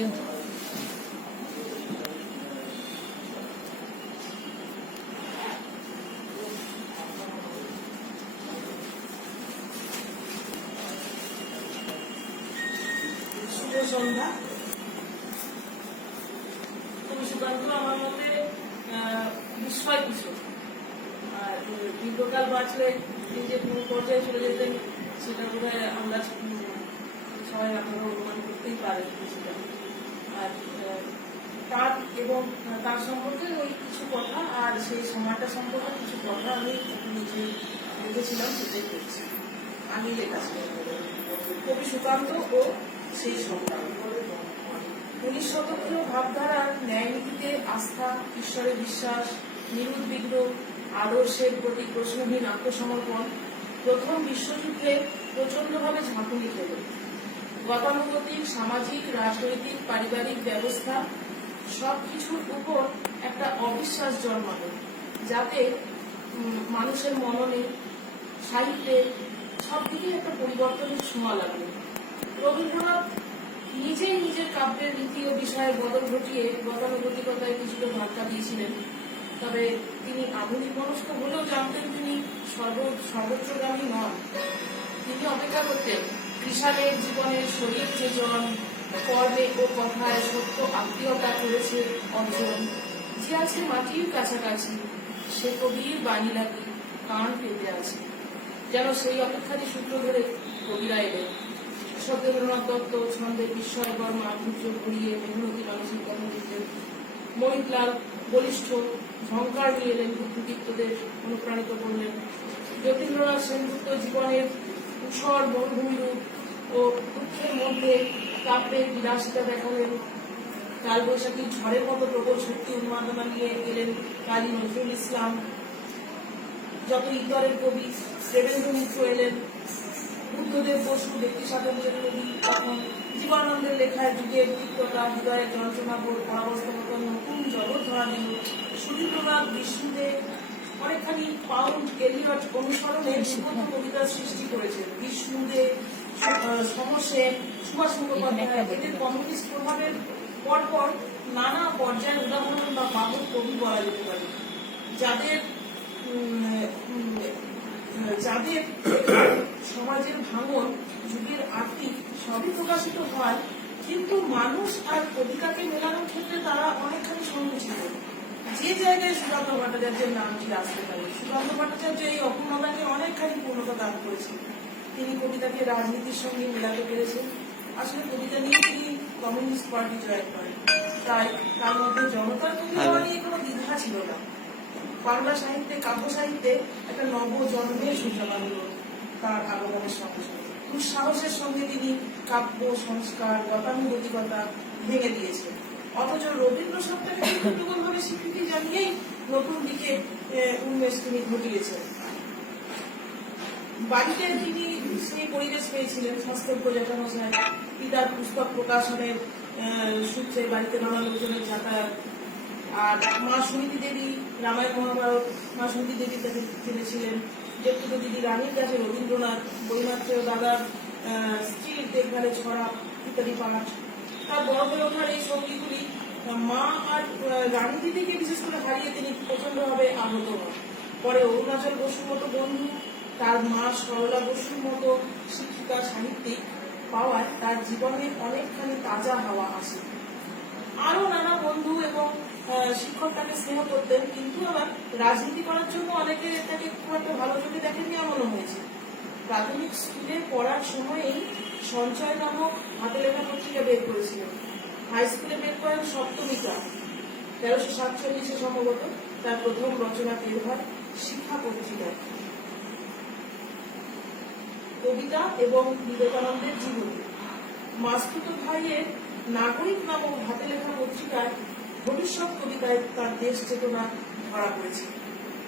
Video সন্ধ্যা কবি সুকান্ত আমার মতে বিস্ময় কিছু। আর দীর্ঘকাল বাঁচলে নিজে কোন পর্যায়ে চলে যেতেন সেটা বোধ হয় আমরা সবাই আপনারা অনুমান করতেই পারেন কিছুটা। আর তার এবং তার সম্পর্কে ওই কিছু কথা আর সেই সময়টা সম্পর্কে কিছু কথা আমি নিজে লিখেছিলাম, সেটাই করছি। আমি লেখাছিলাম কবি সুকান্ত ও সেই সংগ্রাম। 19 শতকের ভাবধারার ন্যায়নীতিতে আস্থা, ঈশ্বরে বিশ্বাস, নিরুদ্বিগ্ন আদর্শের প্রতি প্রশ্নহীন আত্মসমর্পণ প্রথম বিশ্বযুদ্ধে প্রচন্ডভাবে ঝাঁকুনি খেল। গতানুগতিক সামাজিক, রাজনৈতিক, পারিবারিক ব্যবস্থা সবকিছুর উপর একটা অবিশ্বাস জন্মালো, যাতে মানুষের মননে, সাহিত্যে সবদিকে একটা পরিবর্তনের ছোঁয়া লাগলো। রবীন্দ্রনাথ নিজেই নিজের কাব্যের রীতি ও বিষয়ে বদল ঘটিয়ে গতানুগতিকতায় কিছুটা ধাক্কা দিয়েছিলেন। তবে তিনি আধুনিক মনস্ক হলেও জানতেন তিনি সর্বোচ্চগামী নন। তিনি অপেক্ষা করতেন কৃষাণের জীবনের শরীর যে জন, কর্মে ও কথায় সত্য আত্মীয়তা করেছে অর্জন, যে আছে মাটির কাছাকাছি, সে কবির বাণী লাগি কান পেতে আছে। যেন সেই অপেক্ষারই সূত্র ধরে কবিরা এলেন। সত্যেন্দ্রনাথ দত্ত ছন্দের বিস্ময়কর মাধুর্য ঘুরিয়ে মেহনতি মানুষের কথা লিখলেন। মহিতলাল বলিষ্ঠ ঝঙ্কার নিয়ে এলেন, বুদ্ধিদীপ্তদের অনুপ্রাণিত করলেন। যতীন্দ্রনাথ সেনগুপ্ত জীবনের উৎসর মরুভূমিরূপ ও দুঃখের মধ্যে কাব্যের বিলাসিতা দেখালেন। কালবৈশাখী ঝড়ের মতো প্রবল শক্তি উন্মাদনা নিয়ে এলেন কাজী নজরুল ইসলাম। যত ইতরের কবি দেবেন্দ্র মিত্র এলেন। বুদ্ধদেব বসু ব্যক্তি স্বাতন্ত্র্যের কবি তখন জীবনানন্দের লেখায় যুগের তিক্ততা, হৃদয়ের যন্ত্রণা পরাবস্থার মতো নতুন জগৎ ধরা দিল। সুধীন্দ্রনাথ বিষ্ণুদেব অনেকখানি পাউন্ড এলিয়ট অনুসরণে বিশুদ্ধ কবিতার সৃষ্টি করেছেন। বিষ্ণুদেব, সমসেন, সুভাষ মুখোপাধ্যায় এদের কমিউনিস্ট প্রভাবের পরপর নানা পর্যায়ের উদাহরণ বা বাহক কবি বলা যেতে পারে, যাদের সমাজের ভাঙন, যুগের আর্থিক সবই প্রকাশিত হয়, কিন্তু মানুষ আর কবিতাকে মেলানোর ক্ষেত্রে তারা অনেকখানি সংকুচিত। যে জায়গায় সুকান্ত ভট্টাচার্যের নামটি আসতে পারে, সুকান্ত ভট্টাচার্য এই অপূর্ণতাকে অনেকখানি পূর্ণতা দান করেছেন। তিনি কবিতাকে রাজনীতির সঙ্গে মেলাতে পেরেছেন। আসলে কবিতা নিয়ে তিনি কমিউনিস্ট পার্টি জয়েন করেন, তাই তার মধ্যে জনতার কবি হওয়া নিয়ে কোনো দ্বিধা ছিল না। বাংলা সাহিত্যে, কাব্য সাহিত্যে একটা নবজন্মের সূচনা হল তার আগমনের সঙ্গে সঙ্গে। দুঃসাহসের সঙ্গে তিনি কাব্য সংস্কার, গতানুগতিকতা ভেঙে দিয়েছেন। অথচ রবীন্দ্র সত্তাকে প্রবলভাবে স্বীকৃতি জানিয়েই নতুন দিকে উন্মেষ তিনি ঘটিয়েছেন। বাড়িতে তিনি সেই পরিবেশ পেয়েছিলেন। স্বাস্থ্য জ্যাঠামশাই, পিতার পুস্তক প্রকাশনের সূত্রে বাড়িতে নানা লোকজনের যাতায়াত। আর মা সুনীতি দেবী, রামায়ণ মহাভারত, মা সুনীতি দেবী তাকে জেনেছিলেন। জেঠুতো দিদি রানীর কাছে রবীন্দ্রনাথ, বইমাত্রেয় দাদার স্ত্রীর দেখভালে ছড়া ইত্যাদি পাঠ। তার বড় হয়ে ওঠার এই সঙ্গীগুলি মা আর রানী দিদিকে বিশেষ করে হারিয়ে তিনি প্রচন্ডভাবে আহত হন। পরে অরুণাচল বসুর মতো বন্ধু, তার মা সরলা বসুর মতো শিক্ষিকা, সাহিত্যিক পাওয়ায় তার জীবনে অনেকখানি তাজা হাওয়া আসে। আরো নানা বন্ধু এবং শিক্ষক তাকে স্নেহ করতেন, কিন্তু আবার রাজনীতি করার জন্য অনেকে তাকে খুব একটা ভালো চোখে দেখেননি, এমনও হয়েছে। প্রাথমিক স্কুলে পড়ার সময়ই সঞ্চয় নামক হাতে লেখা পত্রিকা বের করেছিলেন। হাই স্কুলে বের করেন সপ্তমিকা। 1347 সম্ভবত তার প্রথম রচনা বের হয় শিক্ষা পত্রিকায়। কবিতা এবং বিবেকানন্দের জীবনী। মাস্তুতো ভাইয়ের নাগরিক নামক হাতে লেখা পত্রিকায় ভবিষ্যৎ কবিতায় তার দেশ চেতনা ধরা পড়েছে।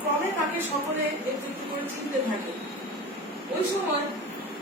ক্রমে তাকে সকলে একটু একটু করে চিনতে থাকে। ওই সময়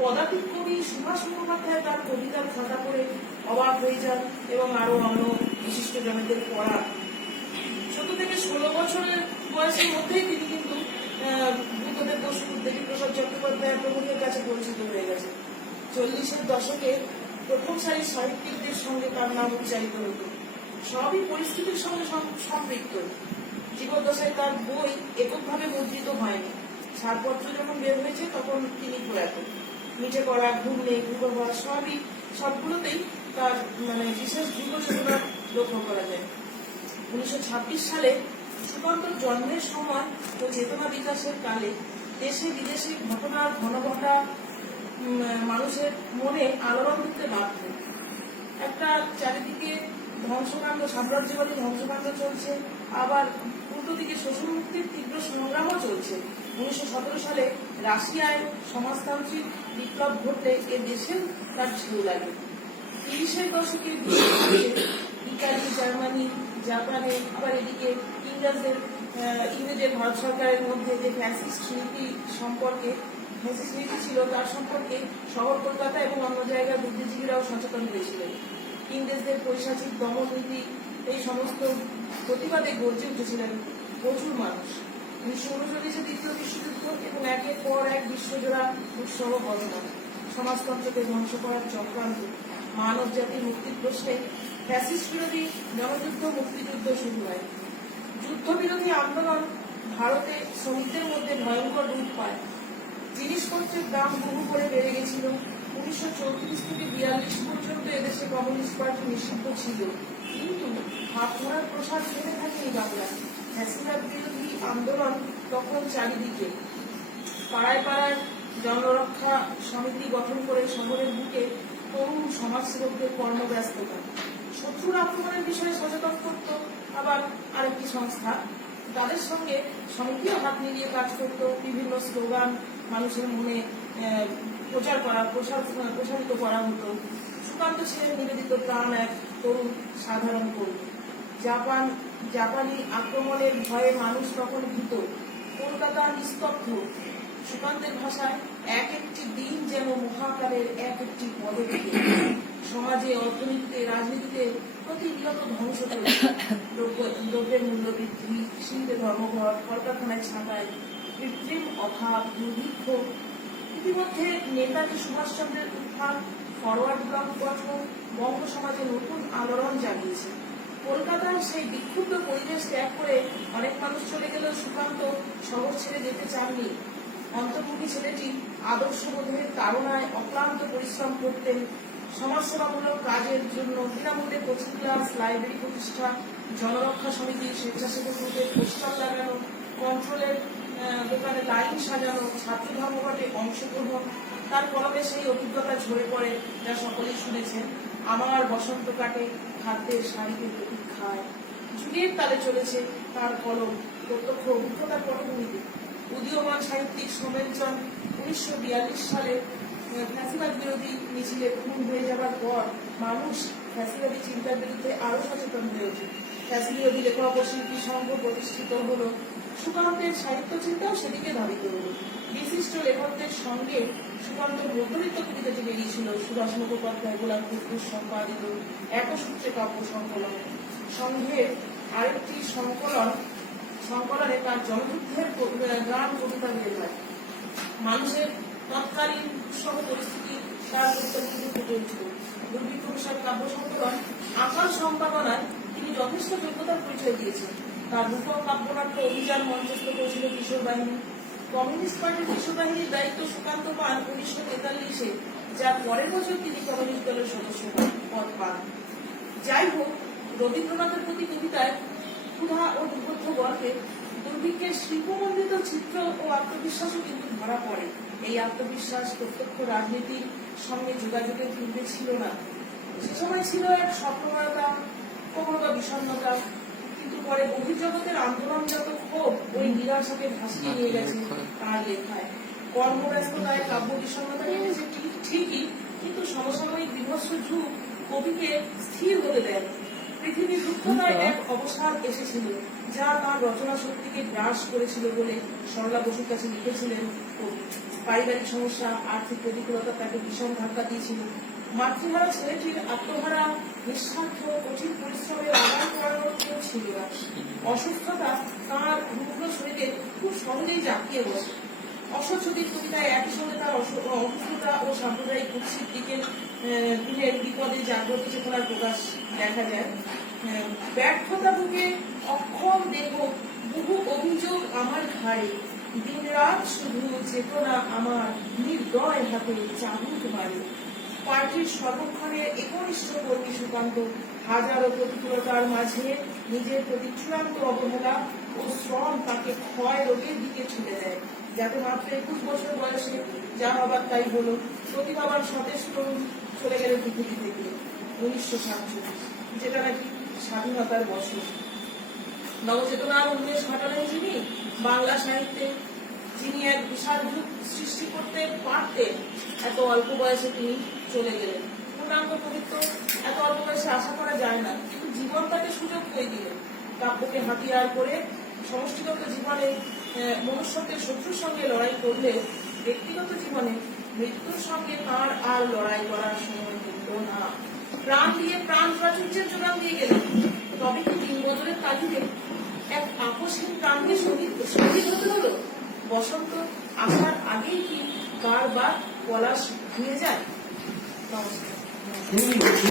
পদাতিক কবি সুভাষ মুখোপাধ্যায় তার কবিতার খাতা পড়ে অবাক হয়ে যান এবং আরো অন্য বিশিষ্ট জনেদের পড়া। 14 থেকে 16 বছরের বয়সের মধ্যেই তিনি কিন্তু বুদ্ধদেব বসু, দেবীপ্রসাদ চট্টোপাধ্যায় প্রমুখের কাছে পরিচিত হয়ে গেছে। 40-এর দশকে প্রথম সারির সাহিত্যিকদের সঙ্গে তার নাম উচ্চারিত হতো। সবই পরিস্থিতির সঙ্গে সম্পৃক্ত। জীবদ্দশায় তার বই এককভাবে মুদ্রিত হয়নি। ছাড়পত্র যখন বের হয়েছে তখন তিনি প্রয়াত। নিচে করা, ঘুম নেই, পূর্বাভাস সবগুলোতেই তার বিশেষ যুগচেতনা লক্ষ্য করা যায়। 1926 সালে সুকান্তর জন্মের সময় ও চেতনা বিকাশের কালে দেশে বিদেশে ঘটনার ঘনঘটা মানুষের মনে আলোড়ন দিতে বাধ্য। একটা চারিদিকে ধ্বংসকাণ্ড, সাম্রাজ্যবাদী ধ্বংসকাণ্ড চলছে, আবার উল্টো দিকে শোষণ মুক্তির তীব্র সংগ্রামও চলছে। 1917 সালে রাশিয়ায় সমাজতান্ত্রিক বিপ্লব ঘটলে এ দেশেও তার ঢেউ লাগে। 30-এর দশকে ইতালি, জার্মানি, জাপানে, আবার এদিকে ইংরেজের ভারত সরকারের মধ্যে যে ফ্যাসিস্ট নীতি ছিল তার সম্পর্কে শহর কলকাতা এবং অন্য জায়গার বুদ্ধিজীবীরাও সচেতন হয়েছিলেন। ইংরেজদের পৈশাচিক দমন নীতি এই সমস্ত প্রতিবাদে গর্জে উঠেছিলেন প্রচুর মানুষ। 1939-এ দ্বিতীয় বিশ্বযুদ্ধ এবং একের পর এক বিশ্বজোড়া দুঃসহ ঘটনা, সমাজতন্ত্রকে ধ্বংস করার চক্রান্ত, মানব জাতির মুক্তির প্রশ্নে ফ্যাসিস্ট বিরোধী জনযুদ্ধ, মুক্তিযুদ্ধ শুরু হয়। যুদ্ধবিরোধী আন্দোলন ভারতে শ্রমিকদের মধ্যে ভয়ঙ্কর রূপ পায়। জিনিসপত্রের দাম বহু করে বেড়ে গেছিল। 1934 থেকে 42 পর্যন্ত এদেশে কমিউনিস্ট পার্টি নিষিদ্ধ ছিল, কিন্তু হাত ধরার প্রসার থেমে থাকেনি বাংলায়। ফ্যাসিবাদ বিরোধী আন্দোলন তখন চারিদিকে। পাড়ায় পাড়ায় জনরক্ষা সমিতি গঠন করে শহরের বুকে তরুণ সমাজসেবকদের কর্মব্যস্ততা। শত্রুর আক্রমণের বিষয়ে সচেতন করত আবার আরেকটি সংস্থা, তাদের সঙ্গে সমিতিও হাত মিলিয়ে কাজ করত। বিভিন্ন স্লোগান মানুষের মনে প্রসারিত করা হতো। সুকান্ত ছিলেন নিবেদিত প্রাণ এক তরুণ সাধারণ কর্মী। জাপানি আক্রমণের ভয়ে মানুষ তখন ভীত। কলকাতা নিস্তব্ধ। সুকান্তের ভাষায় এক একটি দিন যেন মহাকালের এক একটি পদক্ষেপ। সমাজে, অর্থনীতিতে, রাজনীতিতে প্রতিনিয়ত ধ্বংস চলছে। দ্রব্যের মূল্য বৃদ্ধি, শিল্পে ধর্মঘট, কলকারখানায় ছাঁটাই, কৃত্রিম অভাব, দুর্ভিক্ষ। ইতিমধ্যে নেতাজি সুভাষচন্দ্রের উত্থান, ফরওয়ার্ড ব্লক গঠন বঙ্গ সমাজে নতুন আলোড়ন জাগিয়েছে। কলকাতার সেই বিক্ষুব্ধ পরিবেশ ত্যাগ করে অনেক মানুষ চলে গেলেও সুকান্ত শহর ছেড়ে যেতে চাননি। অন্তর্মুখী ছেলেটি আদর্শবোধের তাড়নায় অক্লান্ত পরিশ্রম করতেন। সমাজসেবামূলক কাজের জন্য বিনামূল্যে কোচিং ক্লাস, লাইব্রেরি প্রতিষ্ঠা, জনরক্ষা সমিতি, স্বেচ্ছাসেবক গ্রুপের পোস্টার লাগানো, কন্ট্রোলের দোকানে লাইন সাজানো, ছাত্র ধর্মঘটে অংশগ্রহণ। তার কলমে সেই অভিজ্ঞতা ঝরে পড়ে যা সকলেই শুনেছেন। আমার বসন্ত কাটে, খাদ্যের শাড়িতে প্রতীক্ষায়। যুগের তালে চলেছে তার কলম, প্রত্যক্ষ অভিজ্ঞতার পটভূমিতে। উদীয়মান সাহিত্যিক সোমেনচন 1942 সালে ফ্যাসিবাদ বিরোধী মিছিলে খুন হয়ে যাবার পর মানুষ ফ্যাসিবাদী চিন্তার বিরুদ্ধে আরো সচেতন হয়ে ওঠে। ফ্যাসিবাদী লেখক ও শিল্পী সংঘ প্রতিষ্ঠিত হল। সুকান্তের সাহিত্য চিন্তাও সেদিকে ধাবিত হল। বিশিষ্ট লেখকদের সঙ্গে সুকান্ত মধ্যবিত্ত কবিতাটি বেরিয়েছিল। সুভাষ মুখোপাধ্যায়, গোলাম কুদ্দুস সম্পাদিত একসূত্রে কাব্য সংকলন। সংঘের আরেকটি সংকলনে তার জনযুদ্ধের গান, কবিতা বের হয়। মানুষের তৎকালীন দুঃসহ পরিস্থিতি তার কবিতাগুলি ফুটে উঠল। দুর্ভিক্ষ বিষয়ক কাব্য সংকলন আকাল সম্পাদনায় তিনি যথেষ্ট যোগ্যতার পরিচয় দিয়েছেন। তার রূপক কাব্যনাট্য অভিযান মঞ্চস্থ করেছিল কিশোর বাহিনী। কমিউনিস্ট পার্টির কিশোর বাহিনীর দায়িত্ব সুকান্ত পান 1943-এ, যার পরের বছর তিনি কমিউনিস্ট দলের সদস্য পদ পান। যাই হোক, রবীন্দ্রনাথের প্রতি কবিতায় ক্ষুধা ও দুর্বোধ্য গল্পে দুর্ভিক্ষের শিল্পমণ্ডিত চিত্র ও আত্মবিশ্বাসও কিন্তু ধরা পড়ে। এই আত্মবিশ্বাস প্রত্যক্ষ রাজনীতির সঙ্গে যোগাযোগের পূর্বে ছিল না। সে সময় ছিল এক স্বপ্নময়তা, কখনো বা বিষণ্ণতা, কিন্তু পরে বহির্জগতের আন্দোলনগত ক্ষোভ ওই নিরাশাকে ভাসিয়ে নিয়ে গেছে তার লেখায়। কর্মব্যস্ততায় কাব্য বিষণ্ণতা কেটেছে ঠিকই, কিন্তু সমসাময়িক বিভৎস যুগ কবিকে স্থির হতে দেয়। পৃথিবীর দুঃখতায় এক অবসান এসেছিল যা তার রচনা শক্তিকে গ্রাস করেছিল বলে সরলা বসুর কাছে লিখেছিলেন কবি। পারিবারিক সমস্যা, আর্থিক প্রতিকূলতা তাকে ভীষণ ধাক্কা দিয়েছিল। মাতৃহারা ছেলেটির আত্মহারা, নিঃস্বার্থ কঠিন পরিশ্রমের আদান করানোর কেউ ছিল না। অসুস্থতা তাঁর রুগ্ন শরীরে খুব সহজেই জাঁকিয়ে বসে। অসহ্যদের কবিতায় একই সঙ্গে তার অসুস্থতা ও সাম্প্রদায়িক কুৎসিত দিনের বিপদে জাগ্রত চেতনার প্রকাশ দেখা যায়। ব্যর্থতা বুকে অক্ষম দেহ, বহু অভিযোগ আমার ঘাড়ে, দিনরাত শুধু চেতনা আমার নির্দয় হাতে চাবুক মারে। পার্টির সর্বক্ষণের একনিষ্ঠ কর্মী সুকান্ত হাজারো প্রতিকূলতার মাঝে নিজের প্রতি চূড়ান্ত অবহেলা ও শ্রম তাকে ক্ষয় রোগের দিকে ছুটে দেয়, যাতে মাত্র 21 বছর বয়সে যা হবার তাই হলো। প্রতিভাবান সতেজ তরুণ চলে গেলেন পৃথিবী থেকে 1947, যেটা নাকি স্বাধীনতার বছর। নবচেতনার উন্মেষ ঘটালেন যিনি, বাংলা সাহিত্যে যিনি এক বিশাল যুগ সৃষ্টি করতে পারতেন, এত অল্প বয়সে তিনি চলে গেলেন। পূর্ণাঙ্গ কবিত্ব এত অল্প বয়সে আশা করা যায় না, কিন্তু জীবন তাকে সুযোগ করে দিলেন। কাব্যকে হাতিয়ার করে সমষ্টিগত জীবনে মনুষ্যত্বের শত্রুর সঙ্গে লড়াই করলে ব্যক্তিগত জীবনে মৃত্যুর সঙ্গে তাঁর আর লড়াই করার সময় কিন্তু না। প্রাণ দিয়ে প্রাণ প্রাচুর্যের যোগান দিয়ে গেলেন। তবে কি 3 বছরের তাগিদে এক আপোষহীন প্রাণকে শহীদ হতে হলো? বসন্ত আসার আগেই কি কার বা পলাশ নিয়ে যায়? নমস্কার।